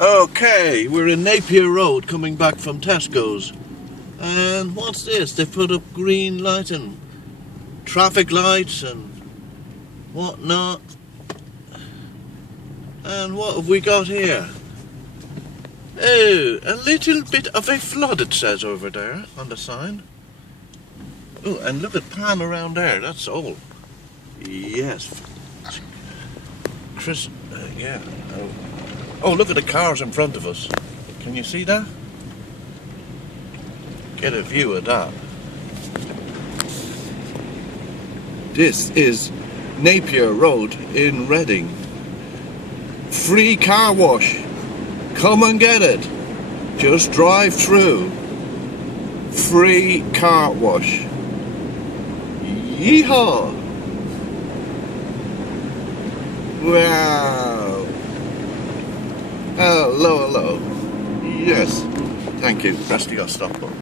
Okay, we're in Napier Road coming back from Tesco's. And what's this? They've put up green lights and traffic lights and whatnot. And what have we got here? Oh, a little bit of a flood, it says over there on the sign. Oh, and look at Pam around there, that's all. Yes. Chris, yeah. Oh, look at the cars in front of us. Can you see that? Get a view of that. This is Napier Road in Reading. Free car wash. Come and get it. Just drive through. Free car wash. Yeehaw! Wow! Hello, hello. Yes. Thank you. Press the stop button.